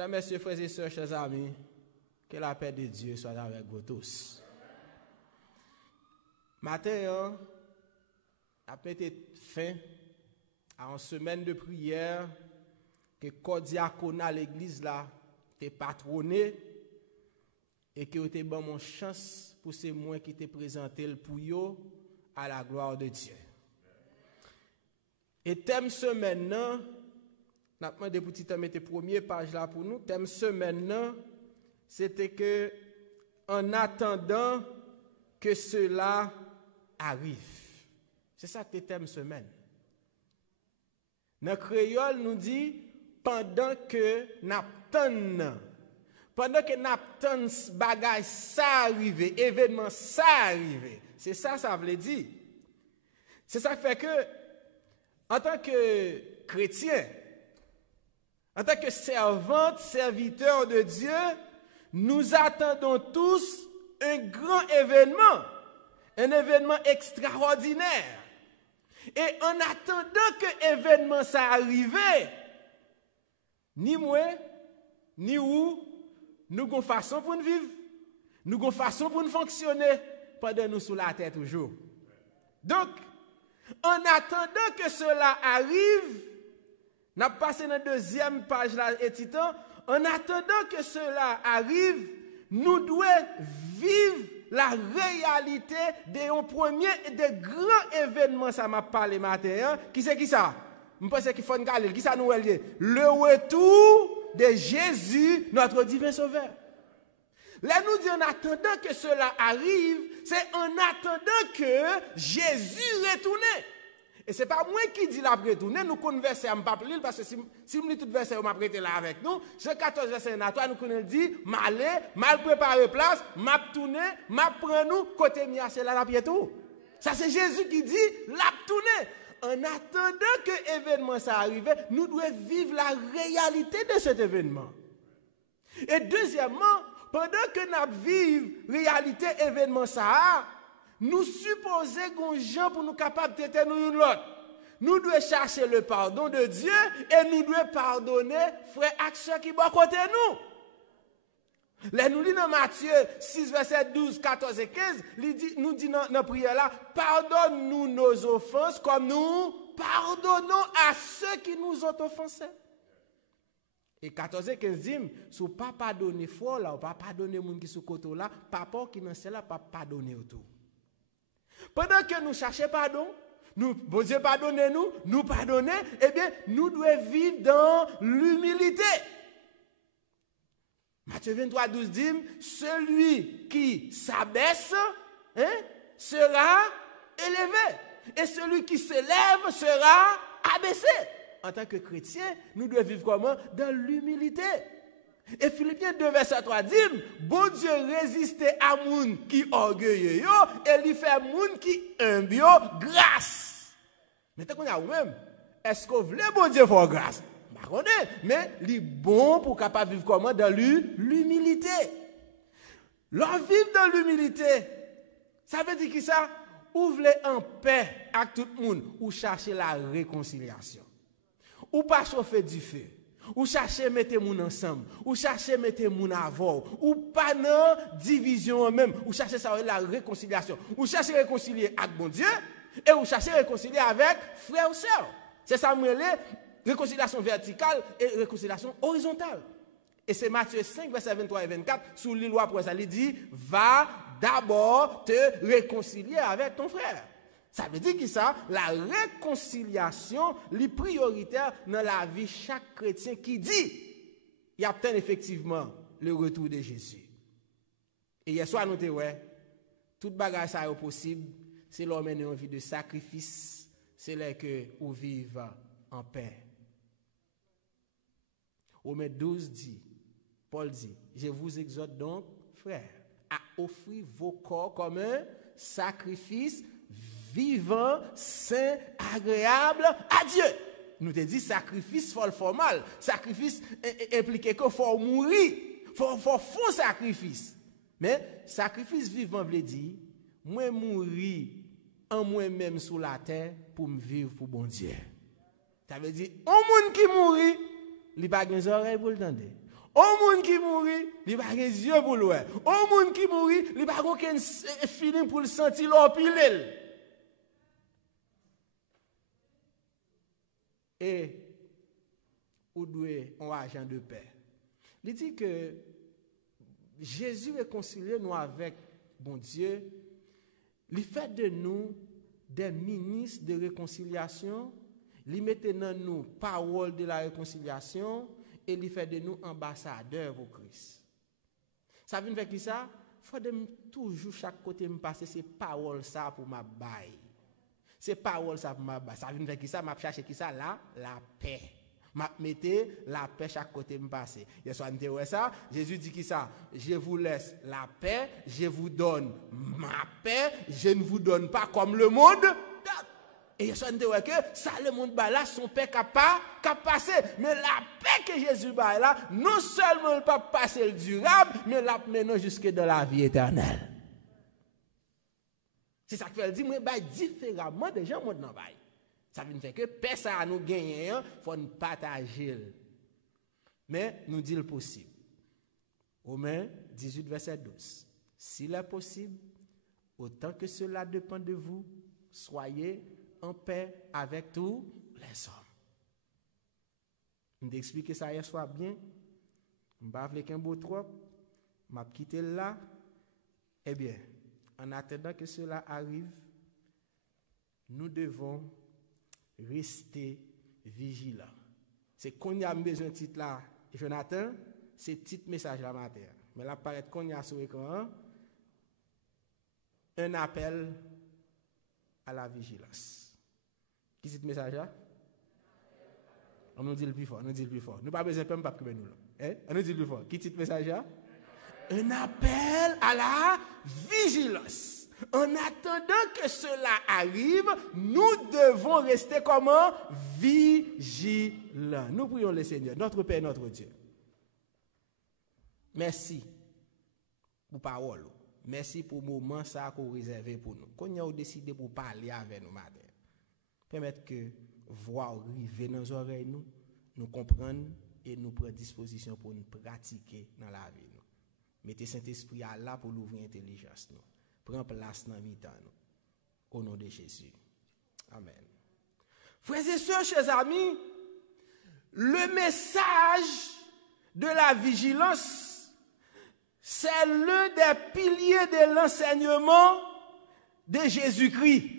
Mesdames, Messieurs, frères et sœurs, chers amis, que la paix de Dieu soit avec vous tous. Matin, a été fin à une semaine de prière que le diaconat l'église là t'est patronné et que était bon mon chance pour ces moi qui t'ai présenté le pour yo à la gloire de Dieu. Et thème semaine nan, n'a demandé pour petit mettre première page là pour nous. Thème semaine nan, c'était que en attendant que cela arrive. C'est ça que le thème semaine. Dans le créole nous dit pendant que n'attend bagage ça arrive, événement ça arrive. C'est ça veut dire. C'est ça qui fait que en tant que chrétien, en tant que servante, serviteur de Dieu, nous attendons tous un grand événement, un événement extraordinaire. Et en attendant que l'événement ça arrive, ni moi, ni vous, nous avons façon pour nous vivre, nous avons façon pour nous fonctionner pendant nous sous la terre toujours. Donc, en attendant que cela arrive, nous avons passé dans la deuxième page là et titan, en attendant que cela arrive, nous devons vivre la réalité de premier et de grands événements, ça m'a parlé matin, qui c'est qui ça? Je pense qu'il faut regarder, qui ça nous est? Le retour de Jésus, notre divin sauveur. Là, nous disons en attendant que cela arrive, c'est en attendant que Jésus retourne. Et ce n'est pas moi qui dis la retourner, nous conversons, je ne vais pas lire parce que si je lis tout verset, on m'a prêté là avec nous. Jean 14, verset 1, nous connaissons dit, mal préparé place, m'a tourné, m'a prend nous, côté mia, c'est là la pied tout. Ça c'est Jésus qui dit, l'a tourné. En attendant que l'événement ça arrive, nous devons vivre la réalité de cet événement. Et deuxièmement, pendant que nous vivons la réalité de l'événement ça, nous supposons qu'on gens pour nous capables d'être nous l'autre. Nous devons chercher le pardon de Dieu et nous devons pardonner frères et sœurs qui sont à côté de nous. Là, nous lisons dans Matthieu 6, verset 12, 14 et 15, nous dit dans la prière là, pardonne-nous nos offenses comme nous pardonnons à ceux qui nous ont offensés. Et 14 et 15 dit, si vous ne pas pardonner fort là, ou pas pardonner les gens qui sont côté là, papa qui dans cela pas pardonner autour. Pendant que nous cherchons pardon, bon Dieu pardonnez-nous, nous pardonner, eh bien, nous devons vivre dans l'humilité. Matthieu 23, 12 dit, celui qui s'abaisse sera élevé, et celui qui s'élève sera abaissé. En tant que chrétien, nous devons vivre comment? Dans l'humilité. Et Philippiens 2, verset 3 dit, bon Dieu résiste à moun qui orgueilleux et lui fait moun qui humble grâce. Mais tant qu'on a ou même, est-ce que vous voulez bon Dieu faire grâce? Mais il est bon pour capable vivre comment? Dans l'humilité. Leur vivre dans l'humilité, ça veut dire que ça, ou voulez en paix avec tout le monde, ou chercher la réconciliation. Ou pas chauffer du feu. Ou chercher mettre moun ensemble, ou chercher mettre moun avant, ou pas non division même, ou chercher ça la réconciliation, ou chercher réconcilier avec bon Dieu et ou chercher réconcilier avec frères ou sœurs. C'est ça réconciliation verticale et réconciliation horizontale. Et c'est Matthieu 5 verset 23 et 24 sous l'île après ça il dit va d'abord te réconcilier avec ton frère. Ça veut dire que ça, la réconciliation, est prioritaire dans la vie de chaque chrétien qui dit, il y a peut-être effectivement le retour de Jésus. Et hier soir, nous disons, ouais, toute bagage ça est possible, c'est l'homme qui a envie de sacrifice, c'est là que vous vivez en paix. Romains 12 dit, Paul dit, je vous exhorte donc, frères, à offrir vos corps comme un sacrifice vivant, saint, agréable à Dieu. Nous te dit sacrifice formal. Sacrifice implique qu'il faut mourir. Faut faire sacrifice. Mais sacrifice vivant veut dire moi mourir en moi-même sur la terre pour me vivre pour bon Dieu. Ça veut dire un monde qui mourit, il n'a pas de oreilles pour le tendre. Au monde qui mourit, il va avoir les yeux pour le voir. Au monde qui mourit, il va avoir aucun feeling pour le sentir l'opilel. Et ou doué un agent de paix. Il dit que Jésus réconcilie nous avec bon Dieu. Il fait de nous des ministres de réconciliation. Il met dans nous parole de la réconciliation et il fait de nous ambassadeurs pour Christ. Ça veut dire qui ça? Il faut toujours chaque côté me passer ces paroles ça pour ma baille. Ces paroles ça pour ma baille. Ça veut dire qui ça? M'a chercher qui ça là? La paix. M'a mettez la paix chaque côté me passer. Hier soir on ça, Jésus dit qui ça? Je vous laisse la paix, je vous donne ma paix, je ne vous donne pas comme le monde. Et hier soir on que ça le monde ba là son paix capable passer, mais la paix que Jésus ba là, non seulement il pas passer le durable, mais la maintenant jusque dans la vie éternelle. C'est ça que fait dit moi ba différemment des gens monde dans bail. Ça veut dire que personne à nous gagner, il faut nous partager. Mais nous dit le possible. Romains 18, verset 12. S'il est possible, autant que cela dépend de vous, soyez en paix avec tous les hommes. Je vais expliquer ça hier soir bien. Je ne vais pas avec un beau trop. Je vais quitter là. Eh bien, en attendant que cela arrive, nous devons rester vigilant. C'est qu'on y a besoin de titre là, Jonathan, c'est titre message la matin. Mais là paraît qu'on y a sur l'écran un appel à la vigilance. Qui titre message là? On nous dit le plus fort, Nous pas besoin de pas que nous. On nous dit le plus fort. Qui titre message là? Un appel à la vigilance. En attendant que cela arrive, nous devons rester comment? Vigilants. Nous prions le Seigneur, notre Père, notre Dieu. Merci pour parole. Merci pour le moment ça qu'on réservé pour nous. Qu'on a décidé pour parler avec nous matin. Permettre que voix arriver dans nos oreilles, nous comprendre et nous prendre disposition pour nous pratiquer dans la vie. Mettez Saint-Esprit à là pour l'ouvrir l'intelligence. Prends place dans le temps. Au nom de Jésus. Amen. Frères et sœurs, chers amis, le message de la vigilance, c'est l'un des piliers de l'enseignement de Jésus-Christ.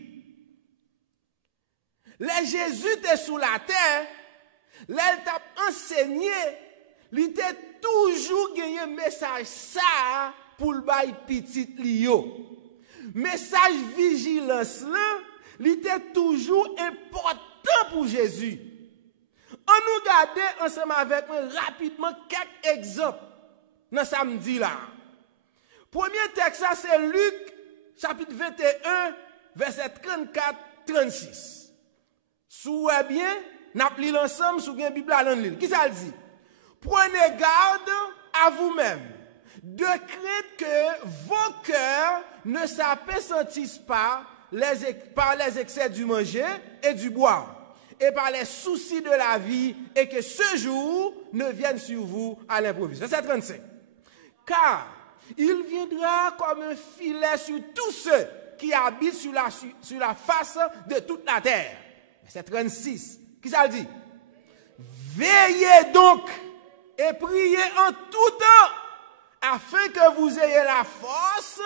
Les Jésus était sous la terre, il t'a enseigné, il était toujours gagné un message ça pour le bail petit lio. Message vigilance là, il était toujours important pour Jésus. On nous regarde ensemble avec moi rapidement quelques exemples dans samedi là. Premier texte c'est Luc chapitre 21 verset 34-36. Sous bien, n'a pris l'ensemble sous une Bible dans l'île. Qui ça dit? Prenez garde à vous-même, de crainte que vos cœurs ne s'apesantissent pas par les excès du manger et du boire, et par les soucis de la vie, et que ce jour ne vienne sur vous à l'improviste. Verset 35. Car il viendra comme un filet sur tous ceux qui habitent sur la face de toute la terre. Verset 36. Qui ça dit? Veillez donc et priez en tout temps, afin que vous ayez la force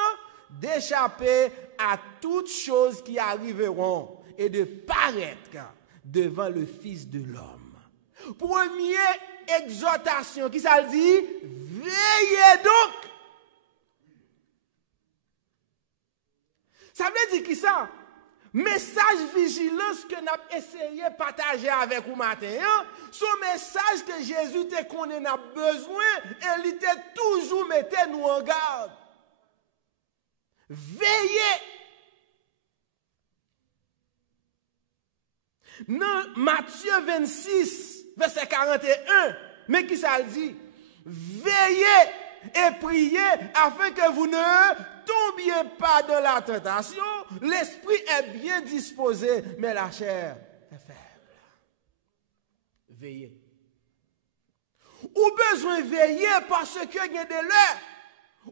d'échapper à toutes choses qui arriveront et de paraître devant le Fils de l'homme. Première exhortation, qui ça dit? Veillez donc. Ça veut dire qui ça? Message vigilance que nous avons essayé de partager avec vous matin. Ce message que Jésus te connaît n'a besoin et il était toujours metté nous en garde. Veillez. Dans Matthieu 26, verset 41, mais qui ça dit? Veillez et priez afin que vous ne tombiez pas dans la tentation. L'esprit est bien disposé, mais la chair est faible. Veillez. ou besoin veiller parce que il y a de l'heure.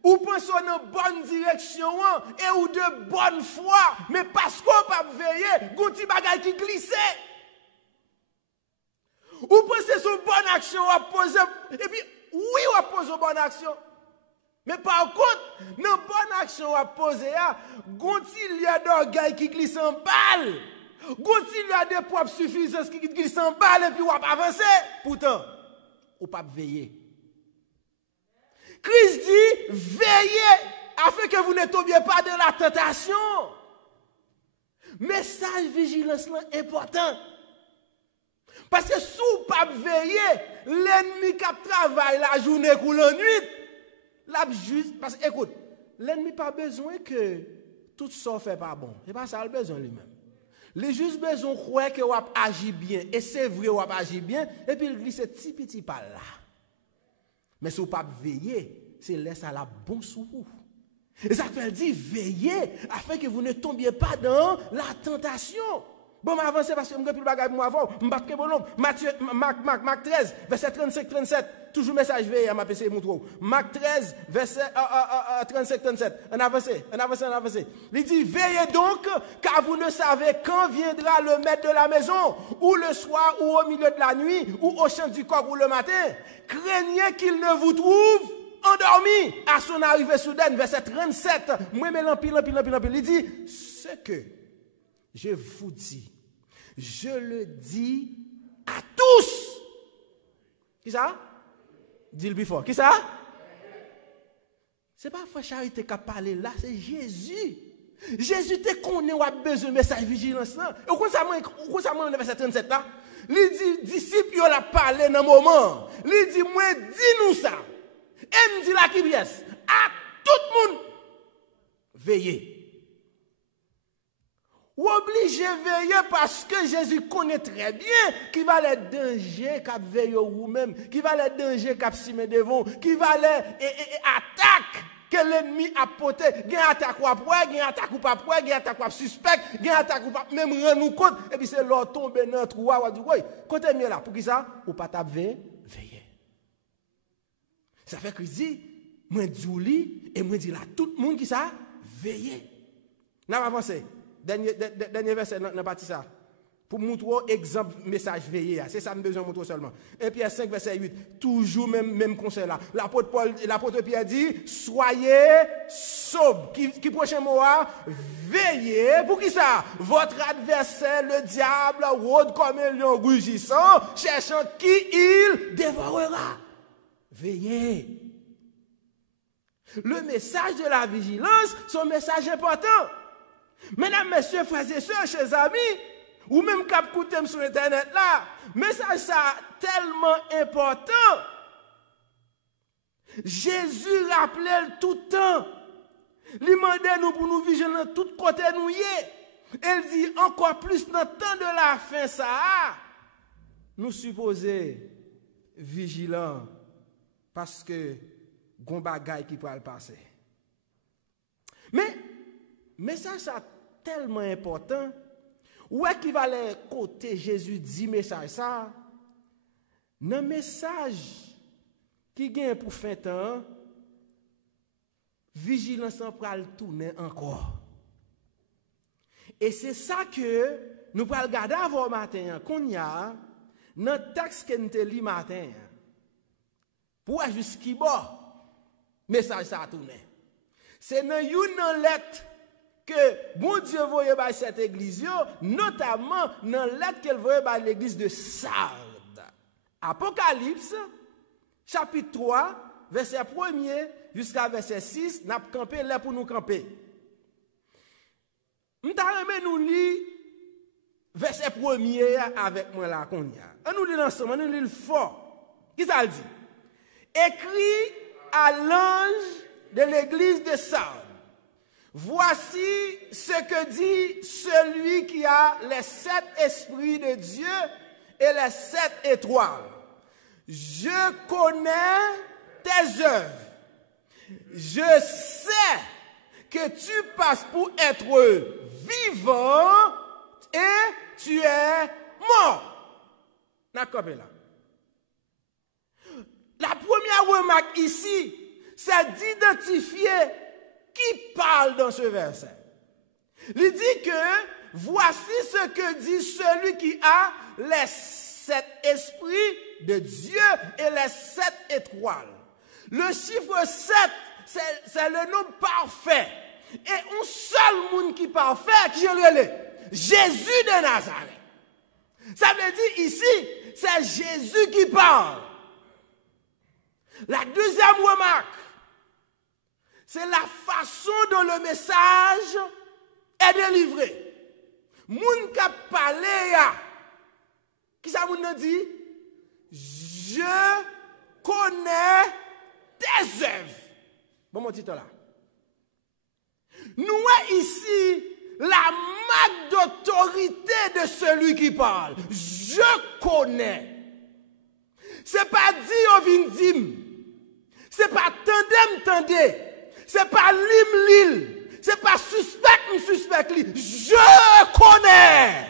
Ou pensez dans bonne direction et ou de bonne foi, mais parce qu'on pas veiller, gonti bagay qui glisse. Ou pensez sur bonne action à poser et puis oui on pose une bonne action. Mais par contre, dans bonne action à poser gonti il y a d'orgueil qui glisse en balle. Gonti il y a des preuves suffisantes qui glissent en balle et puis on va avancer. Pourtant, ou pas veiller. Christ dit, veillez afin que vous ne tombiez pas dans la tentation. Message vigilance là important. Parce que si vous ne pas veiller, l'ennemi qui travaille la journée ou la nuit, là juste parce que écoute, l'ennemi n'a pas besoin que tout ça fait pas bon. C'est pas ça le besoin lui-même. Il a juste besoin de croire que vous agit bien et c'est vrai vous agit bien et puis il glisse petit par là. Mais si vous ne pas veiller, c'est laisser à la bonne sous vous. Et ça veut dire veiller afin que vous ne tombiez pas dans la tentation. Bon, m'avancer parce que je ne peux plus bagaille pour moi avant. Je ne peux pas Marc 13, verset 35-37. Toujours message veillé à ma PC Moutro. Marc 13, verset 35-37. On avance. Il dit, veillez donc, car vous ne savez quand viendra le maître de la maison, ou le soir, ou au milieu de la nuit, ou au chant du coq, ou le matin. Craignez qu'il ne vous trouve endormi à son arrivée soudaine. Verset 37. Moi, mais l'empile. Il dit, ce que je vous dis, je le dis à tous. Qui ça? Dis-le plus fort. Qui ça? Ce n'est pas Frère Charité qui a parlé là, c'est Jésus. Jésus te connaît ou a besoin de message vigilance. Et où ça dans le verset 37 là? Il dit, disciples, il a parlé dans un moment. Il dit, moi, dis-nous ça. Et me dit la qui vient. À tout le monde, veillez. Ou obligé de veiller parce que Jésus connaît très bien qu'il va les dangers qu'a veillé ou même, qu'il va les dangers qu'a simé devant, qu'il va les attaques que l'ennemi a porté. Il y a attaque ou après, il y a attaque ou pas après, il y a attaque ou suspect, il y a attaque ou pas même rendre nous compte et puis c'est leur tomber dans trou ou dit oui, côté mieux là pour qui ça ou pas t'a veiller. Ça fait que dit moi dis et moi dis là tout le monde qui ça veiller. N'a avancer. Dernier verset dans partie ça. Pour montrer exemple message veillé. C'est ça que nous besoin de montrer seulement. 1 Pierre 5 verset 8. Toujours même conseil là. L'apôtre Pierre dit soyez sobre. Qui prochain mot veillez. Pour qui ça? Votre adversaire le diable rôde comme un lion rugissant, cherchant qui il dévorera. Veillez. Le message de la vigilance, c'est un message important. Mesdames, messieurs, frères et sœurs, chers amis, ou même cap écouter sur internet là, message ça tellement important. Jésus rappelait tout le temps. Il demandait nous pour nous vigiler de tout côté nous y est. Elle dit encore plus dans le temps de la fin ça, nous supposons vigilants parce que gon bagay qui pourra le passer. Mais message ça tellement important. Où est qu'il va le côté Jésus dit message ça? Dans message qui gagne pour fin temps, vigilance en pral tourner encore. Et c'est ça que nous pral regarder avant matin qu'on y a dans le texte que nous te lit matin. Pour jusqu'y bas message ça tourner. C'est dans une lettre que bon Dieu voyait par cette église, notamment dans la lettre qu'elle voyait par l'église de Sardes. Apocalypse, chapitre 3, verset 1er jusqu'à verset 6, n'a campé là pour nous camper. Nous lire verset 1er avec moi là qu'on y a. On nous lit ensemble, on nous lit fort. Qui ça dit? Écrit à l'ange de l'église de Sardes. Voici ce que dit celui qui a les 7 esprits de Dieu et les 7 étoiles. Je connais tes œuvres. Je sais que tu passes pour être vivant et tu es mort. D'accord, là. remarque ici, c'est d'identifier qui parle dans ce verset. Il dit que voici ce que dit celui qui a les 7 esprits de Dieu et les 7 étoiles. Le chiffre 7, c'est le nombre parfait. Et un seul monde qui est parfait, qui est Jésus de Nazareth. Ça veut dire ici, c'est Jésus qui parle. La deuxième remarque, c'est la façon dont le message est délivré. Moun qui a parlé, qui ça moun dit? Je connais tes œuvres. Bon, mon titre là. Nous ici la marque d'autorité de celui qui parle. Je connais. C'est pas dire au vindim. C'est pas tandem. C'est pas lim. C'est pas suspect. Je connais.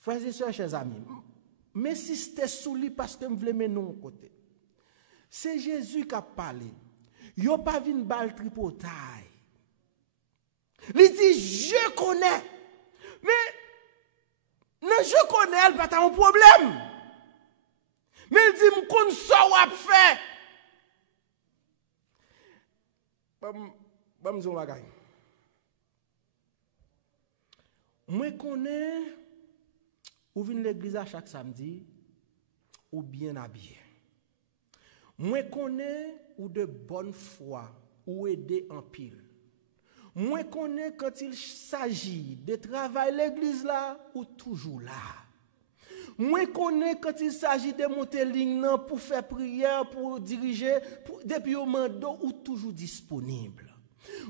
Frères et sœurs, chers amis, mais si c'était sous lui parce que je voulais mettre non côté. C'est Jésus qui a parlé. Il n'a pas vu une balle tripotaille. Il dit, je connais. Mais, non, je connais, elle pas un problème. Mais il dit, je connais ça ou a fait. Moi, connais, ou vient l'église à chaque samedi, ou bien habillé. Moi, connais, ou de bonne foi, ou aider en pile. Moi, connais quand il s'agit de travailler l'église là, ou toujours là. Moi, connais quand il s'agit de monter ligne pour faire prière, pour diriger, depuis au mandat, ou toujours disponible.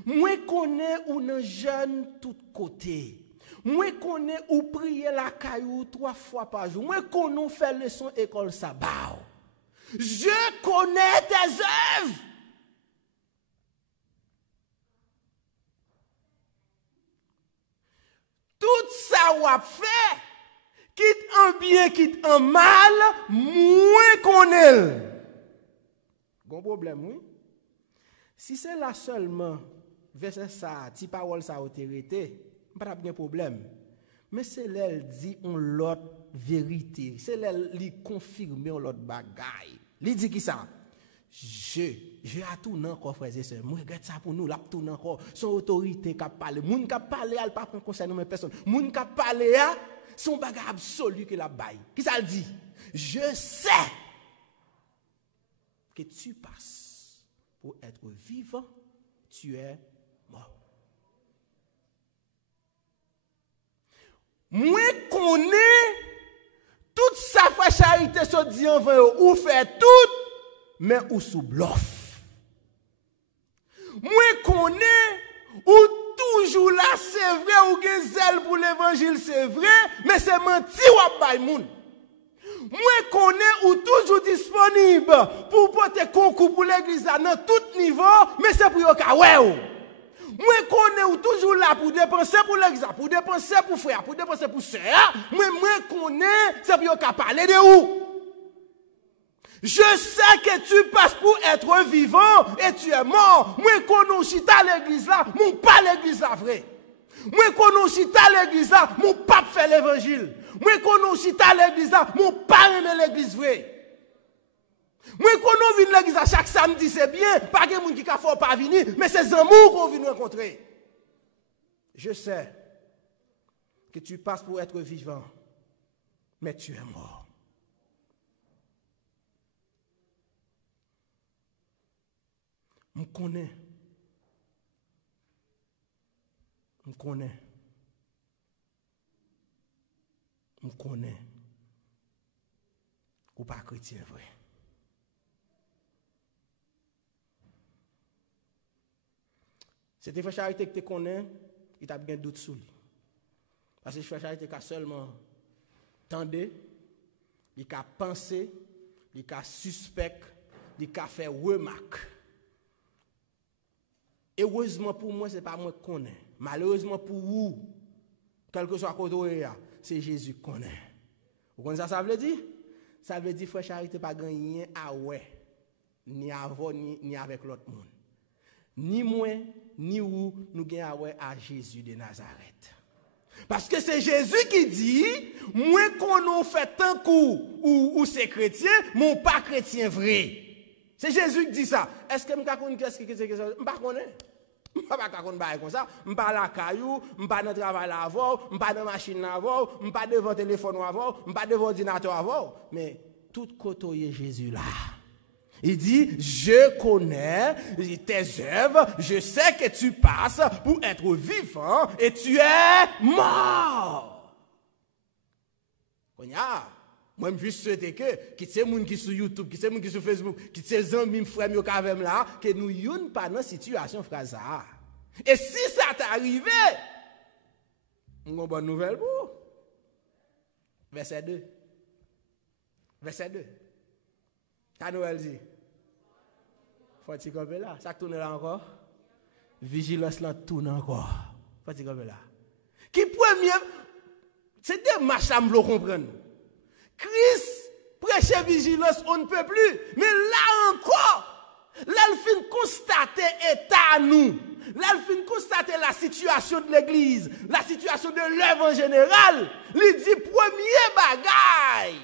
Moi, connais ou nan jeune tout côté. Moi, connais ou prier la caillou 3 fois par jour. Moi, connais faire leçon école sabbat. Je connais tes œuvres. Tout ça ou a fait, quitte en bien, quitte en mal, moins connais. Bon problème, oui. Si c'est là seulement, verset ça, ti parole ça autorité, pas de problème. Mais c'est là elle dit on l'autre vérité, c'est là lui confirmer on l'autre bagaille. Il dit qui ça? Je a tout encore frères et sœurs. Moi regarde ça pour nous, là tout encore son autorité qui parle. Moun qui parle elle pas prendre conseil non mais personne. Moun qui parle son bagage absolu que la baille. Qui ça le dit? Je sais que tu passes pour être vivant, tu es mort. Moi connais toute sa charité se dit en vain ou fait tout mais ou sous bluff. Moi connais ou toujours là c'est vrai ou gen zèle pour l'évangile c'est vrai mais c'est menti ou bay moun. Moi connais ou toujours disponible pour porter concours pour l'église dans tout niveau mais c'est pour yo ka ouais. Moi connais ou toujours là pour dépenser pour l'église, pour dépenser pour frère, pour dépenser pour sœur. Moi connais c'est pour yo ka parler de où. Je sais que tu passes pour être vivant et tu es mort. Moi connais chita l'église là, mon pas l'église là vrai. Moi connais chita l'église là, mon pas fait l'évangile. Moi connais chita l'église là, mon pas aimer l'église vrai. Moi connais vinn l'église chaque samedi c'est bien, pas que moun qui ka fort pas venir, mais c'est amour qu'on vient rencontrer. Je sais que tu passes pour être vivant, mais tu es mort. Je connais. Ou pas chrétien vrai. C'était frère Charité que tu connais, il t'a bien doute sur lui. Parce que frère Charité qui a seulement tendé, il a pensé, il a suspect, il a fait remarque. Heureusement pour moi, ce n'est pas moi qui connais. Malheureusement pour vous, quel que soit côté, c'est Jésus qui connaît. Vous connaissez ça veut dire? ça veut dire frère Charité pas gagné à ouais, ni avant ni avec l'autre monde. Ni moi, ni où nous gagnons à ouais à Jésus de Nazareth. Parce que c'est Jésus qui dit, moi qu'on fait un coup ou c'est chrétien, mon pas chrétien vrai. C'est Jésus qui dit ça. Est-ce que je connais qu'est-ce que c'est que ça? Je ne connais pas. Je ne connais pas comme ça. Je ne pas la caillou, je ne pas dans le travail avant, je ne pas dans la machine avant, je ne pas devant le téléphone avant, je ne pas devant l'ordinateur avant. Mais tout côté Jésus là. Il dit, je connais tes œuvres, je sais que tu passes pour être vivant et tu es mort. Moi, je juste souhaiter que qui c'est moun qui sur YouTube, qui c'est moun qui sur Facebook, qui c'est les amis frères yo kavem là, que nous yon pas dans situation frère ça. Et si ça t'est arrivé, une bonne nouvelle pour verset 2. Verset 2. Quand Noël dit, faut-il camper là, ça tourne là encore. Vigilance là tourne encore. Faut-il camper là. Qui premier, c'est des marches à me comprendre. Christ prêchait vigilance, on ne peut plus. Mais là encore, là il fin constater état nous. Là il fin constater la situation de l'église, la situation de l'œuvre en général. Il dit premier bagaille.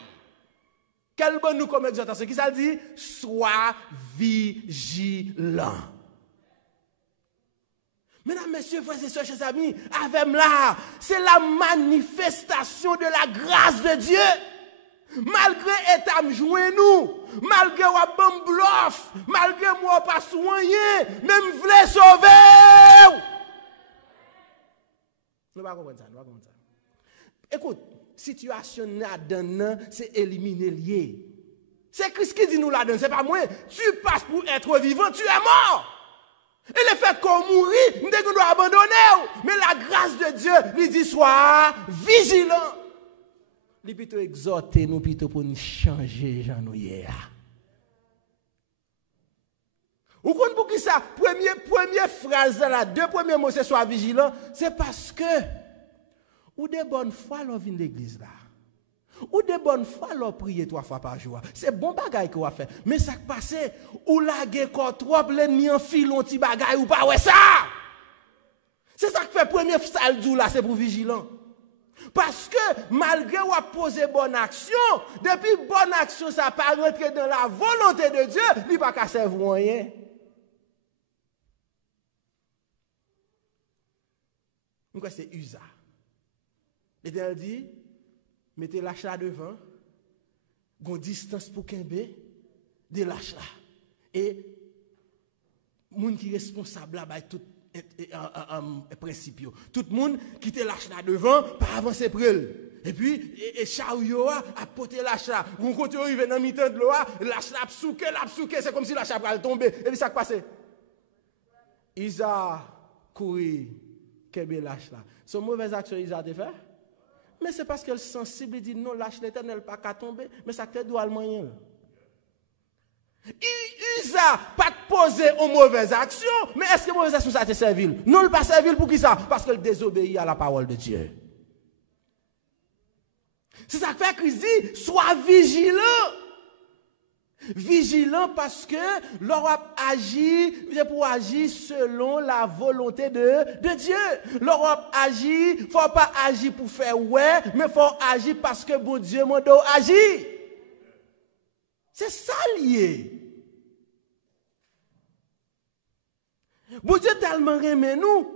Quel bon nous comme exhortation? Qui ça dit? Sois vigilant. Mesdames, messieurs, frères et sœurs, chers amis, avec là, c'est la manifestation de la grâce de Dieu. Malgré état joint nous, malgré wa bon bluff, malgré moi pas soigné, même vle sauver. Nous pas comprendre ça, nous pas comprendre ça. Écoute, situation là-dedans, c'est éliminer lié. C'est Christ qui dit nous là-dedans, c'est pas moi. Tu passes pour être vivant, tu es mort. Et le fait qu'on mourit, nous devons abandonner. Mais la grâce de Dieu lui dit sois vigilant. Il plutôt exhorter nous plutôt pour nous changer Jean nous hier. Ou compte pour qui ça? Première phrase là, deux premiers mots c'est sois vigilant, c'est parce que ou de bonnes fois l'on vient de l'église là. Ou de bonnes fois l'on prie 3 fois par jour. C'est bon bagay qu'on va faire. Mais ça qui passe, ou la encore trop l'ennemi en filon ti bagay ou pas ouais ça. C'est ça qui fait première salle du là, c'est pour vigilant. Parce que malgré ou a posé bonne action, depuis bonne action ça pas rentrer dans la volonté de Dieu, il pas qu'à servir rien. Donc c'est Usa. L'Éternel dit, mettez lâche là devant, gon distance pour kembe, de lâche là. Et moun qui responsable là ba tout principe. Tout le monde qui te lâche là devant, pas avancer près. Et puis, et chariot a porté lâche là. Gon côté arrive dans mi-temps de l'eau, lâche là psouke, c'est comme si lâche là tomber. Et puis ça qui passe. Isa courir, kembe lâche là. Son mauvaise action Isa te fait? Mais c'est parce qu'elle est sensible, il dit non, lâche l'Éternel pas qu'à tomber, mais ça te doit le moyen. Il n'a pas posé une mauvaise action, mais est-ce que mauvaise action ça te servi? Non, il pas servi pour qui ça? Parce qu'elle désobéit à la parole de Dieu. C'est ça que fait Christ dit, sois vigilant. Vigilant parce que l'Europe agit, c'est pour agir selon la volonté de Dieu. L'Europe agit, il ne faut pas agir pour faire ouais, mais il faut agir parce que bon Dieu m'a dit agir. C'est ça lié. Bon Dieu tellement aimé nous,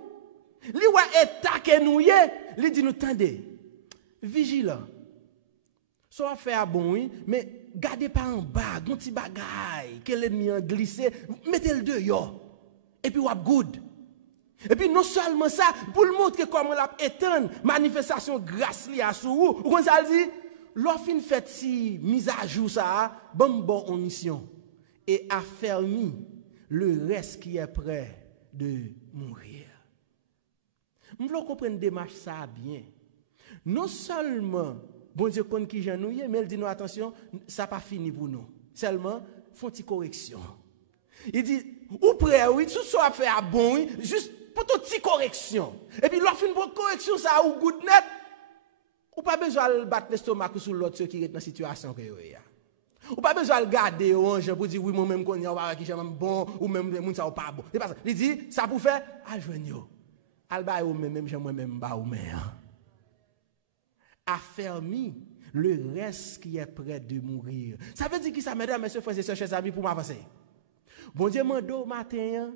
lui wa attaquer nous il dit nous tendez, vigilant. Ça va faire bon oui, mais gardez pas en bas, un petit bagay que l'ennemi a glissé, mettez-le dehors. Et puis wap good. Et puis non seulement ça, pour le montrer comment l'a éteindre manifestation grâce li a sou ou comme ça dit, l'offre fait si mise à jour ça, bon en mission et affermi le reste qui est prêt de mourir. Nous voulons comprendre démarche ça bien. Non seulement bon Dieu connaît qui j'ennuie, mais il dit nous attention, ça n'a pas fini pour nous. Seulement, font une correction. Il dit, ou prêt, oui, tout ça fait à bon, oui, juste pour une petite correction. Et puis, lorsqu'il y a une correction, ça ou good net, ou pas besoin de battre l'estomac sur l'autre qui est dans la situation que vous avez. Ou pas besoin de garder pour dire oui, moi-même, qu'on y a qui j'aime bon, ou même les gens pas bon. C'est pas ça. Il dit, ça pour faire, joindre. Alba ou même, j'aime moi-même, ba ou même. Affermi le reste qui est prêt de mourir. Ça veut dire que ça, mesdames, messieurs, frères et sœurs, chers amis, pour m'avancer. Bon Dieu m'a donné matin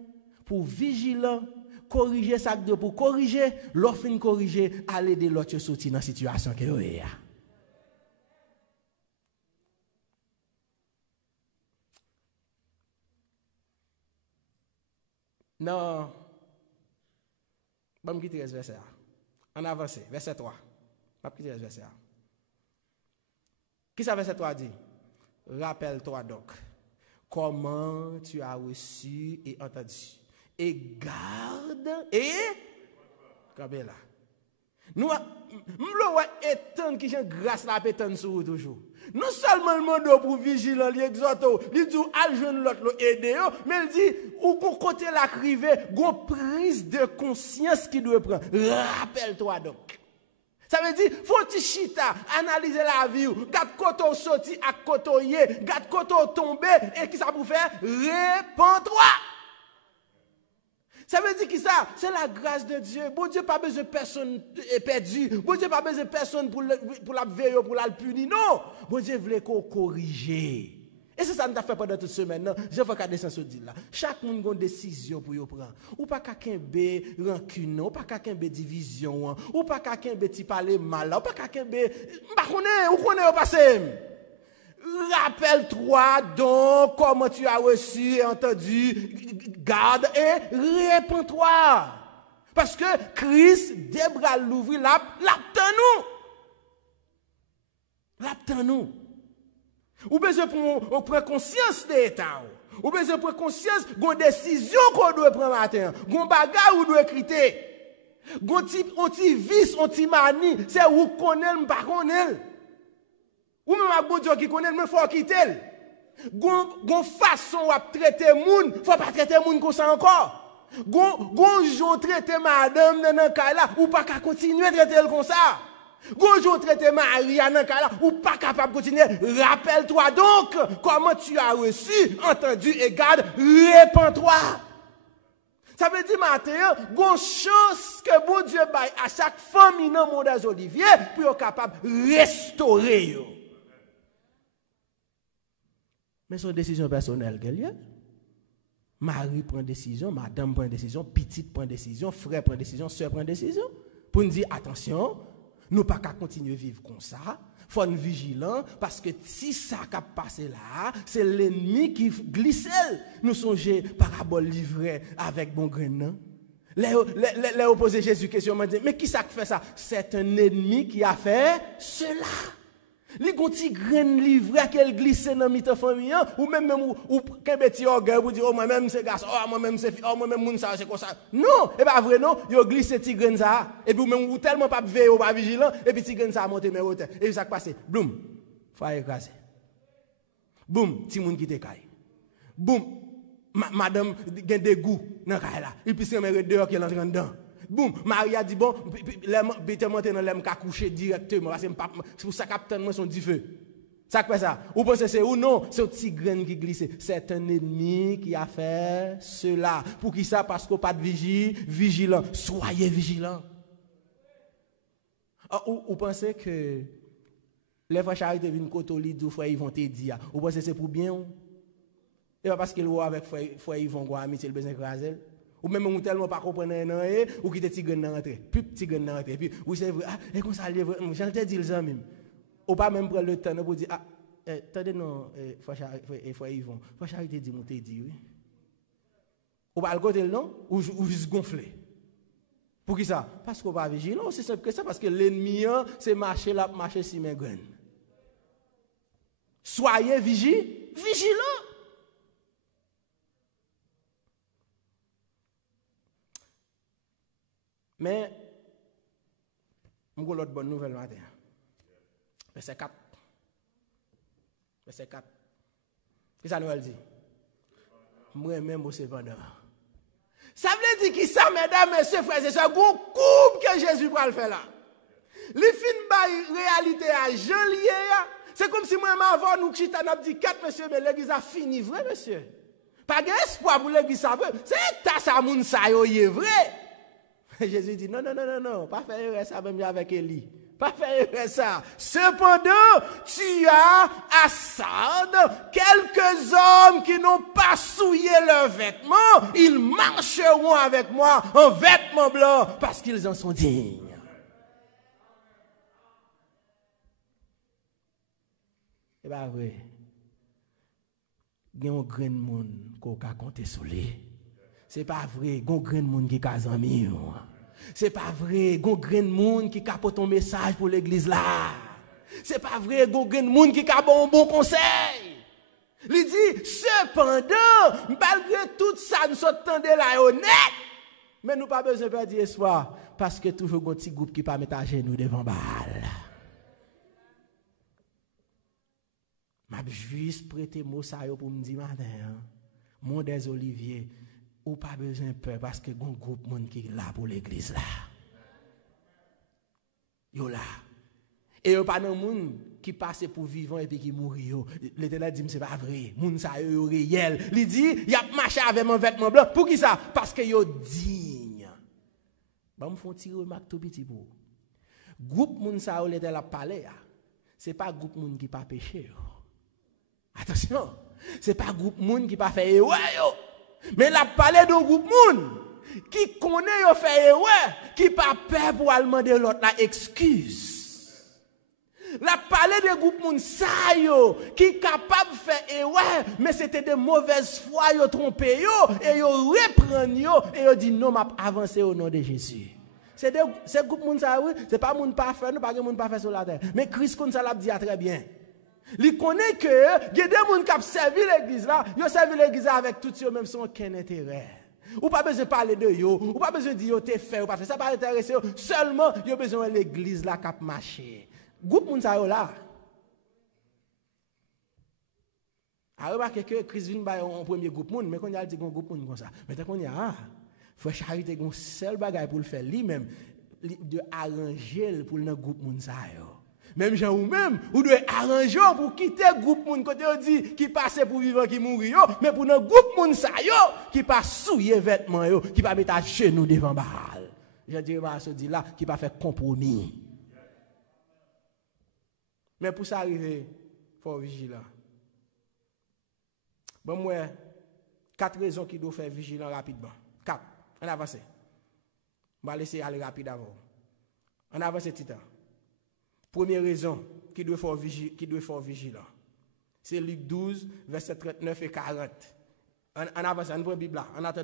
pour vigilant, corriger ça pour corriger, l'offre corriger, aller de l'autre sortir dans la situation que vous avez. Non. Je vais quitter ce verset. On avance. Verset 3. Je vais quitter ce verset. Qui ça verset 3 dit? Rappelle-toi donc comment tu as reçu et entendu. Et garde et campez là. Nous m'lo étendre qui j'ai grâce la pétane sur toujours. Non seulement le monde pour vigilant, il exhorte, il dit al jeune l'autre aider, mais il dit ou pour côté la crivé, gon prise de conscience qui doit prendre. Rappelle-toi donc. Ça veut dire faut tu chita, analyser la vie, garde côté sorti à côté yé, garde côté tomber et qui ça pour faire? Répands-toi. Ça veut dire que ça, c'est la grâce de Dieu. Bon Dieu pas besoin de personne perdue. Bon Dieu pas besoin de personne pour la veiller, pour la punir. Non. Bon Dieu voulait qu'on corrige. Et c'est ça que nous avons fait pendant toute semaine. Non? Je veux qu'à descendre sur dit là. Chaque monde a une décision pour y prendre. Ou pas qu'un bé rancune, ou pas qu'un bé division, ou pas qu'un bé ti parler mal, ou pas qu'un bé ou connaît au passé. Rappelle-toi donc comment tu as reçu et entendu, garde et répands-toi. Parce que Christ, des bras l'ouvrir, l'attend-nous. Ou besoin pour prendre conscience de l'état. Ou besoin de prendre conscience de décision qu'on doit prendre matin. Gon bagarre ou doit criter. Gon ti vice, on ti manie, c'est ou connaît pas connaît. Ou même à bon Dieu qui connaît, mais il faut quitter. Gon façon à traiter moun, faut pas traiter moun comme ça encore. Gon jour traiter madame dans le cas là, ou pas qu'à continuer à traiter comme ça. Gon jour traiter Maria dans le cas là, ou pas capable de continuer. Rappelle-toi donc comment tu as reçu, entendu et garde, répands-toi. Ça veut dire matin, gon chance que bon Dieu baille à chaque famille dans le monde des Oliviers pour être capable de restaurer yo. Mais son décision personnelle, qu'elle Marie prend décision, madame prend décision, petite prend décision, frère prend décision, soeur prend décision. Pour nous dire, attention, nous ne pouvons pas continuer à vivre comme ça. Il faut être vigilant parce que si ça a passé là, c'est l'ennemi qui glisse. Nous songeons parabole livrée avec bon grain. Les opposés Jésus question m'a dit, mais qui ça fait ça? C'est un ennemi qui a fait cela. Les gonti graine livré qu'elle glisse dans mi famille ou même ou qu'un petit orgueil pour dire oh moi même c'est garçon oh moi même c'est oh moi même moun ça c'est comme ça non et pas vrai non yo glisse ti graine ça et puis même ou tellement pas veiller ou pas vigilant et puis ti graine ça monter mais hauteur et ça passe boum faut écraser boum ti moun qui te caille boum madame gen des goûts dans caille là et puis c'est même dehors qui entre dedans. Boum, Maria dit bon, bête monter dans l'aime ka coucher directement parce que c'est pour ça capitaine moi son du feu. Ça fait ça. Ou pensez c'est ou non, c'est un petit grain qui glisse. C'est un ennemi qui a fait cela. Pour qui ça? Parce qu'on pas de vigilant. Soyez vigilants. Ou pensez que les frères charité viennent côté du frère ils vont te dire. Ou pensez c'est pour bien? Et pas parce qu'il voit avec frère ils vont quoi amitié le besoin écraser. Ou même on tellement pas comprendre non ou qui te tigre dans rentrer puis tigre dans rentrer puis oui c'est vrai et comme ça j'en te dit ça même ou pas même prendre le temps pour dire attendez non faut Yvon faut charité dit monter dit oui ou pas le côté non ou juste gonfler pour qui ça parce qu'on pas vigilant c'est simple que ça parce que l'ennemi c'est marcher si mes graines soyez vigilants. Mais, je vais l'autre bonne nouvelle matin. Verset 4. Verset 4. Qu'est-ce que ça nous dit? Moi-même, au cependant. Ça veut dire qui ça, mesdames, messieurs, frères et sœurs, un couple que Jésus va le faire là. Les films de réalité à Jean lié, C'est comme si moi, avant, nous, chita, n'a dit 4, monsieur, mais l'église a fini, vrai, monsieur. Pas d'espoir pour l'église, ça vrai. C'est ta sa moun sa yo, y est vrai. Jésus dit, non, pas faire ça même avec Élie. Pas faire ça. Cependant, tu as à Sardes quelques hommes qui n'ont pas souillé leurs vêtements. Ils marcheront avec moi en vêtements blancs parce qu'ils en sont dignes. C'est pas vrai. Il y a un grand monde qui a compté sur lui. C'est pas vrai. Il y a un grand monde qui a zami. C'est pas vrai, gon grand monde qui capote ton message pour l'église là. C'est pas vrai, gon grand monde qui a un bon conseil. Il dit, cependant, malgré tout ça, nous sommes tendés là honnête, mais nous pas besoin de perdre espoir, parce que toujours un petit groupe qui pas mettre à genoux devant balle. M'a juste prêter mot ça pour me dire matin, mon des Olivier. Ou pas besoin de peur parce que un groupe monde qui est là pour l'église là. Yo là. Et yo pas non monde qui passe pour vivant et puis qui mourir. L'Éternel dit c'est pas vrai. Moun ça yo réel. Il dit y a marché avec mon vêtement blanc. Pour qui ça? Parce que yo digne. Ba me font tirer remarque tout petit pour. Groupe moun ça l'Éternel a parlé. C'est pas groupe moun qui pas péché. Attention. C'est pas groupe moun qui pas fait ouais yo. Mais la parler d'un groupe moun qui connaît yo fait erreur, qui pas peur pour demander l'autre la excuse. La parler de groupe moun sa yo qui capable faire erreur, mais c'était de mauvaise foi yo trompé yo et yo reprend yo et yo dit non m'a avancer au nom de Jésus. C'est groupe moun sa oui, c'est pas moun parfait, nous pas moun parfait sur la terre. Mais Christ comme ça l'a dit très bien. Il connaît que il y a des gens qui ont servi l'église là, ils ont servi l'église avec tout eux même sans aucun intérêt. Ou pas besoin de parler de yo, ou pas besoin de dire t'es fait ou pas fait, ça pas intéresser seulement ils ont besoin de l'église là qui a marché. Groupe moun sa yo là. A remarqué que Christ vient ba un premier groupe moun, mais quand il a dit un groupe moun comme ça. Mais tant qu'on y a frère Charité gon seul bagage pour le faire lui-même de arranger pour le groupe moun sa yo. Même gens ou même, vous devez arranger pour quitter le groupe moun côté on dit qui passe pour vivre qui mourir mais pour le groupe moun sa yo qui pas souiller vêtements yo, qui pas mettre à genoux devant Baal. Je dirais pas ce dit là qui pas faire compromis. Mais pour ça arriver, faut vigilant. Bon moi 4 raisons qui doivent faire vigilant rapidement. 4. On avance. On va laisser aller rapide avant. On avance titan. Première raison qui doit faire vigilant. C'est Luc 12, verset 39 et 40. On avance, on prend la Bible là. On attend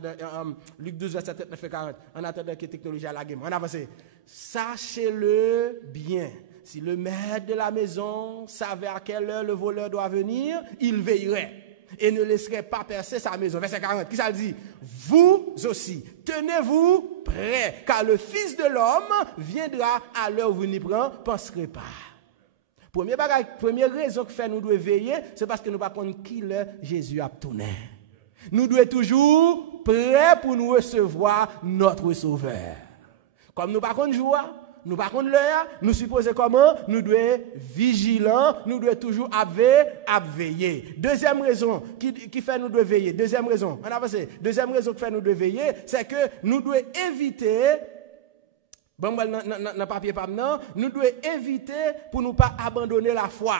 Luc 12, verset 39 et 40. On attend que la technologie à la game. On avance. Sachez-le bien. Si le maître de la maison savait à quelle heure le voleur doit venir, il veillerait et ne laisserait pas percer sa maison. Verset 40, qui ça dit? Vous aussi, tenez-vous prêts, car le Fils de l'homme viendra à l'heure où vous n'y penserez pas. Première raison que fait nous devons veiller, c'est parce que nous ne savons pas qui Jésus a tourné. Nous devons toujours prêts pour nous recevoir notre Sauveur. Comme nous ne savons pas jouer, nous par contre l'heure, nous supposons comment? Nous devons être vigilants, nous devons toujours veiller. Deuxième raison qui fait nous devons veiller. Deuxième raison, on avance. Deuxième raison qui fait nous devons veiller, c'est que nous devons éviter, bon, dans papier pas maintenant, nous devons éviter pour ne pas abandonner la foi.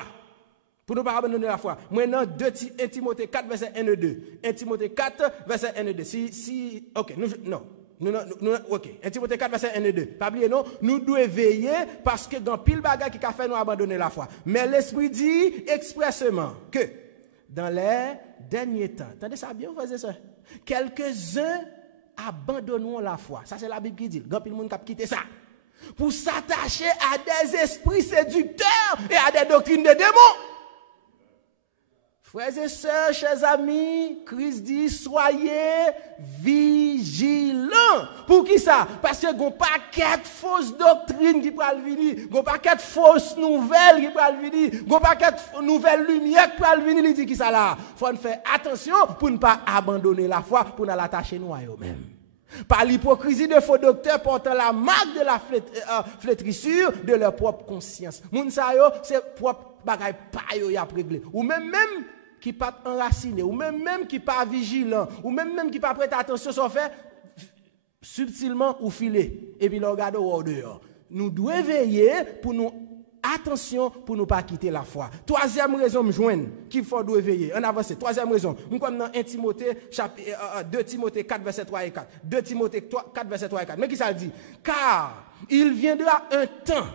Pour ne pas abandonner la foi. Maintenant, 1 Timothée 4, verset 1 et 2. 1 Timothée 4, verset 1 et 2. Ok, ok. 1 Timothée 4, verset 1 et 2. Pas oublier, non? Nous devons veiller parce que dans pile bagage qui a fait nous abandonner la foi. Mais l'Esprit dit expressément que dans les derniers temps, attendez ça bien, vous faisiez ça. Quelques-uns abandonneront la foi. Ça, c'est la Bible qui dit. Grand pile monde qui a quitté ça. Pour s'attacher à des esprits séducteurs et à des doctrines de démons. Frères et sœurs, chers amis, Christ dit, soyez vigilants. Pour qui ça? Parce que gon paquet de fausses doctrines qui pral venir, gon paquet de fausses nouvelles qui pral venir, gon paquet de nouvelles lumières qui pral venir, il dit qui ça là? Faut faire attention pour ne pas abandonner la foi, pour ne l'attacher nous à eux-mêmes. Par l'hypocrisie de faux docteurs portant la marque de la flétrissure de leur propre conscience. Moun sa yo, c'est propre bagay pa yo y a réglé. Ou même qui pas enraciné, ou même qui pas vigilant, ou même qui pas prêter attention sur fait subtilement ou filer et puis le regarder au dehors. Nous devons veiller pour nous attention pour ne pas quitter la foi. Troisième raison me joindre qu'il faut veiller. On avance. Troisième raison, nous comme dans 1 Timothée 2 Timothée 4 verset 3 et 4. 2 Timothée 4 verset 3 et 4. Mais qui ça dit? Car il viendra un temps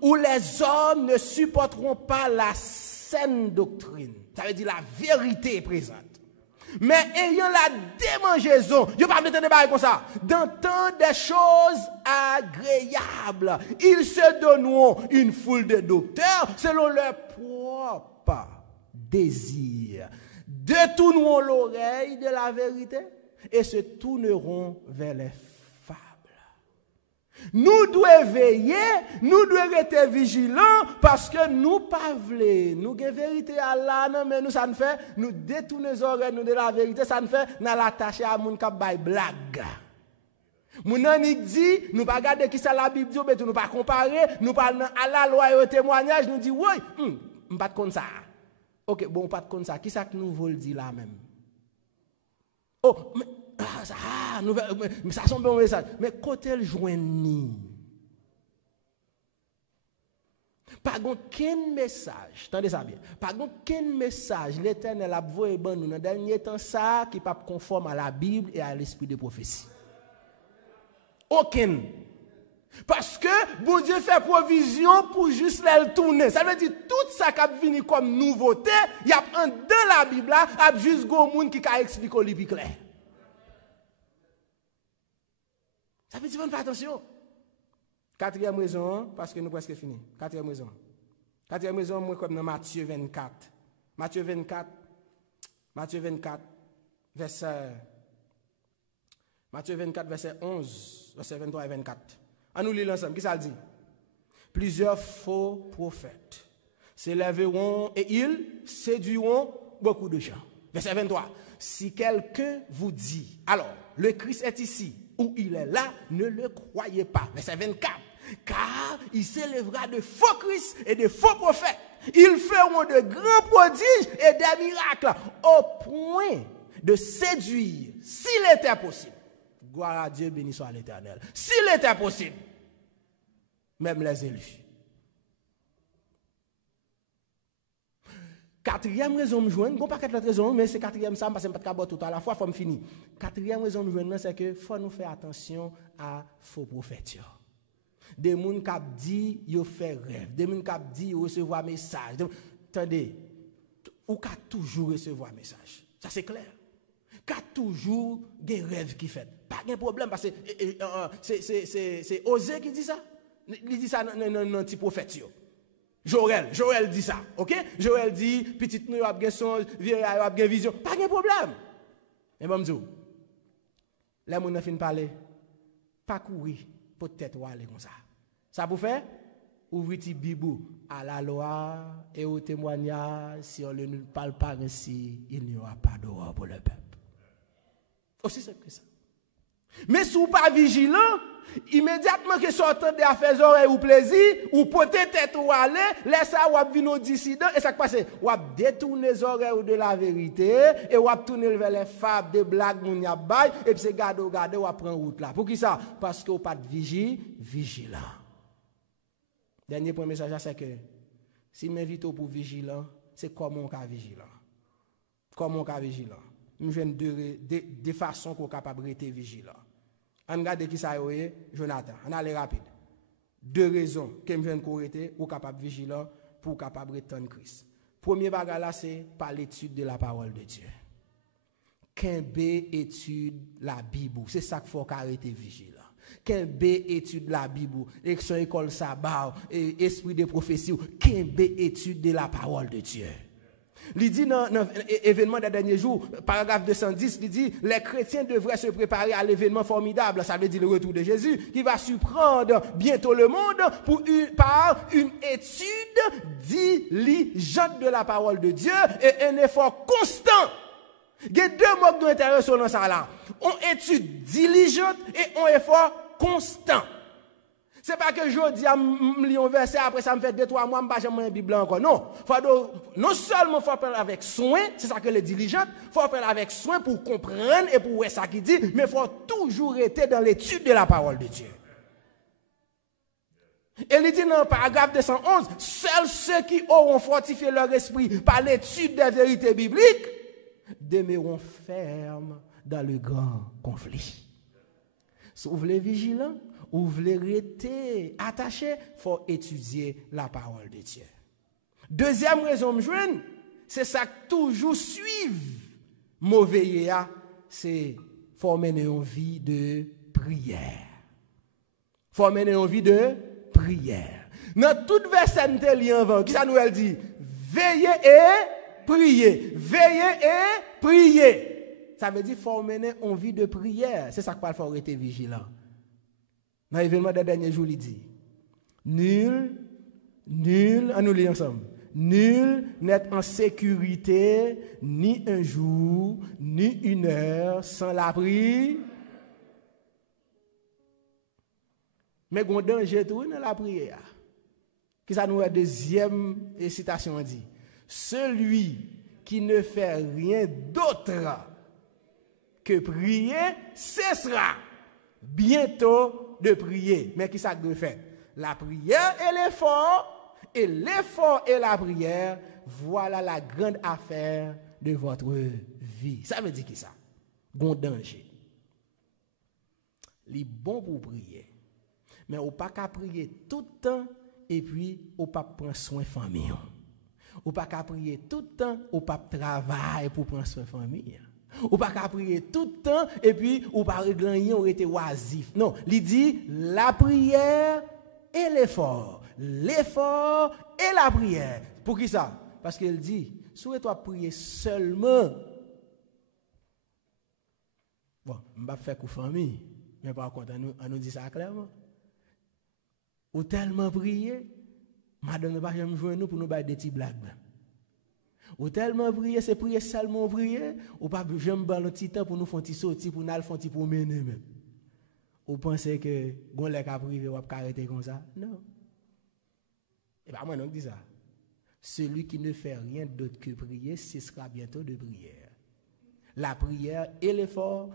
où les hommes ne supporteront pas la saine doctrine. Ça veut dire la vérité présente. Mais ayant la démangeaison, je ne vais pas mettre des comme ça, d'entendre des choses agréables, ils se donneront une foule de docteurs selon leur propre désir. Détourneront l'oreille de la vérité et se tourneront vers les fables. Nous devons veiller, nous devons être vigilants parce que nous pas voulons. Nous avons vérité à Allah, mais nous ça ne fait, nous détournons les oreilles de la vérité, ça ne fait, nous l'attacher à mon cap by blague. Mon ami dit, nous pas regarder qui ça la Bible dit, mais nous pas comparer, nous pas à la loi et au témoignage, nous dit oui, pas de comme ça. OK, bon pas de comme ça. Qui ça que nous voulons dire là même? Oh, mais mais ça semble un message. Mais côté le joindre, pas aucun message, attendez ça bien, pas aucun message l'Éternel a envoyé dans le dernier temps ça qui pas conforme à la Bible et à l'esprit de prophétie. Aucun. Parce que bon Dieu fait provision pour juste le tourner. Ça veut dire tout ça qui a venu comme nouveauté, il y a un dans la Bible là, il y a juste go monde qui a expliqué au plus clair. Ça veut dire faut faire attention. Quatrième raison, parce que nous presque fini. Quatrième raison. Quatrième raison, moi comme dans Matthieu 24. Matthieu 24, verset 11, verset 23 et 24. On nous lit ensemble. Qui ça dit? Plusieurs faux prophètes s'élèveront et ils séduiront beaucoup de gens. Verset 23. Si quelqu'un vous dit, alors, le Christ est ici, ou il est là, ne le croyez pas. Verset 24. Car il s'élèvera de faux Christ et de faux prophètes. Ils feront de grands prodiges et des miracles au point de séduire, s'il était possible. Gloire à Dieu, béni soit l'Éternel. S'il était possible, même les élus. Quatrième raison me joindre, bon pas quatre raisons, mais c'est quatrième ça, parce que je ne peux pas tout à la fois, il faut me finir. Quatrième raison me joindre, c'est que faut nous faire attention à faux prophètes. Des gens qui disent qu'ils font rêve, des gens qui disent qu'ils recevoir message. Attendez, ou qui toujours recevoir message. Ça c'est clair. Qui toujours des rêves qui fait. Pas de problème parce que c'est Osée qui dit ça. Il dit ça dans un petit prophète. Joël dit ça, ok? Joël dit, petite nous a bien son, vieux a bien vision, pas de problème. Mais bon, je les gens fin parler, pas courir, peut-être ou aller comme ça. Ça pour faire, ouvrir ti Bible à la loi et au témoignage, si on ne parle pas ainsi, il n'y aura pas d'horreur pour le peuple. Aussi simple que ça. Mais si vous pas vigilant, immédiatement que sortant des affaires oreilles ou plaisir, ou peut-être ou aller, laissez ça ou venir au dissident, et ça passe, ou détourner les oreilles de la vérité, et ou tourner vers les fables, des blagues, moun y bay, et puis c'est garder, ou prendre route là. Pour qui ça? Parce que ou pas de vigilant. Dernier point message, c'est que, si m'invite pour vigilant, c'est comment on est vigilant. Comment on est vigilant. Nous avons deux façons qu'on est capable d'être vigilant. On regarde qui ça est, Jonathan. On allait rapide. Deux raisons que nous avons été ou capable vigilant pour capable d'être en Christ. Premier bagage là, c'est par l'étude de la parole de Dieu. Qu'un étude la Bible. C'est ça qu'il faut arrêter vigilant. Qu'un étude la Bible. Élection école sabbat, esprit de prophétie. Qu'un étude de la parole de Dieu. Il dit dans l'événement des derniers jours, paragraphe 210, il dit les chrétiens devraient se préparer à l'événement formidable, ça veut dire le retour de Jésus, qui va surprendre bientôt le monde par une étude diligente de la parole de Dieu et un effort constant. Il y a deux mots d'intérêt dans ça là. On étude diligente et on effort constant. C'est pas que je dis à un verset, après ça me fait 2-3 mois, je ne vais pas une Bible encore. Non. Non seulement il faut apprendre avec soin, c'est ça que les diligents, il faut apprendre avec soin pour comprendre et pour voir ça qu'il dit, mais il faut toujours être dans l'étude de la parole de Dieu. Et il dit dans le paragraphe 211, seuls ceux qui auront fortifié leur esprit par l'étude des vérités bibliques demeureront fermes dans le grand conflit. Si vous voulez vigilant, ou vous voulez rester attaché, il faut étudier la parole de Dieu. Deuxième raison, c'est ça que toujours suivre mauvais, c'est former une vie de prière. Former une vie de prière. Dans tout verset de lien, qui ça nous dit? Veillez et priez. Veillez et priez. Ça veut dire former une vie de prière. C'est ça qu'il faut être vigilant. Dans l'événement des derniers jours, il dit, nul, nous lisons ensemble, nul n'est en sécurité ni un jour, ni une heure sans la prière. Mais il y a un danger tout dans la prière. Qui ça nous a deuxième citation dit, celui qui ne fait rien d'autre que prier cessera bientôt de prier. Mais qui ça doit faire? La prière et l'effort et la prière, voilà la grande affaire de votre vie. Ça veut dire qui ça? Bon danger. Il est bon pour prier. Mais on ne peut pas prier tout le temps et puis on ne peut pas prendre soin de la famille. On ne peut pas prier tout le temps, on ne peut pas travailler pour prendre soin de la famille. Ou pas qu'à prier tout le temps et puis ou pas régler on était oisif. Non, il dit la prière et l'effort et la prière. Pour qui ça? Parce qu'il dit souhaite-toi prier seulement. Bon, on va faire coup famille, mais par contre on nous dit ça clairement. Ou tellement prier, madame ne va jamais jouer nous pour nous faire des petits blagues. Ou tellement prier, c'est prier seulement prier, ou pas jamais prendre un petit temps pour nous faire un petit sortir, pour nous faire un petit promener même. Ou pensez que gon lek a privé ou pas arrêter comme ça? Non. Et bien moi non dis ça. Celui qui ne fait rien d'autre que prier, ce sera bientôt de prière. La prière et l'effort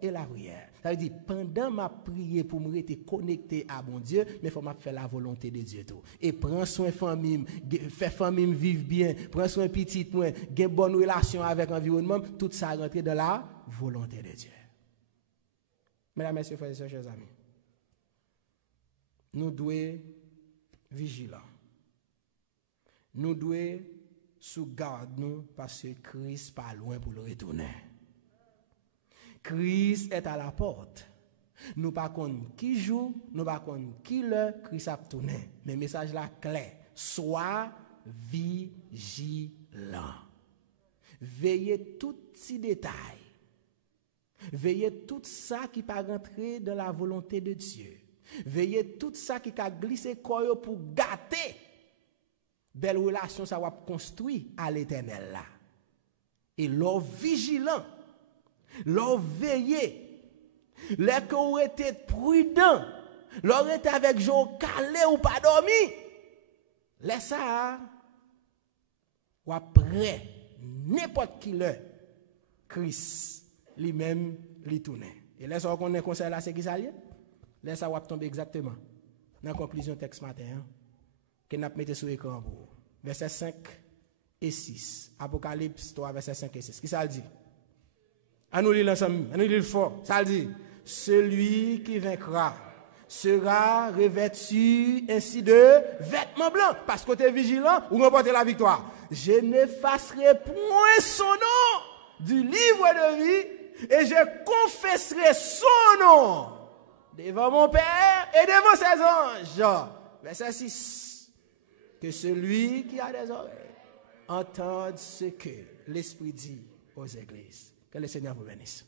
et la prière. Ça veut dire, pendant ma prière pour me rester connecté à mon Dieu, mais il faut faire la volonté de Dieu tout. Et prends soin de famille, fais famille vivre bien, prends soin de petit moi, gain bonne relation avec l'environnement, tout ça rentre dans la volonté de Dieu. Mesdames, messieurs, frères et sœurs, chers amis, nous devons être vigilants. Nous devons sous garde nous parce que Christ pas loin pour le retourner. Christ est à la porte. Nous pas connaissons qui joue, nous pas connaissons qui l'heure Christ a tourné. Mais message là clair, sois vigilant. Veillez tout petit détail. Veillez tout ça qui pas rentrer dans la volonté de Dieu. Veillez tout ça qui a glissé corps pour gâter. Belle relation ça va construire à l'Éternel là. Et l'or vigilant, l'or veillé, l'or que vous été prudent, l'or été avec jour calé ou pas dormi. Laisse ça ou après n'importe qui le Christ lui-même lui tourne. Et laisse on connaît conseil là c'est qui ça lié? Laisse ça va tomber exactement dans la conclusion texte matin. Hein? Que nous mettons sur l'écran pour verset 5 et 6. Apocalypse 3, verset 5 et 6. Qui ça dit? À nous lire ensemble, à nous lire fort. Ça dit, celui qui vaincra sera revêtu ainsi de vêtements blancs. Parce que tu es vigilant ou remporter la victoire. Je n'effacerai point son nom du livre de vie et je confesserai son nom devant mon Père et devant ses anges. Verset 6. Que celui qui a des oreilles entende ce que l'Esprit dit aux églises. Que le Seigneur vous bénisse.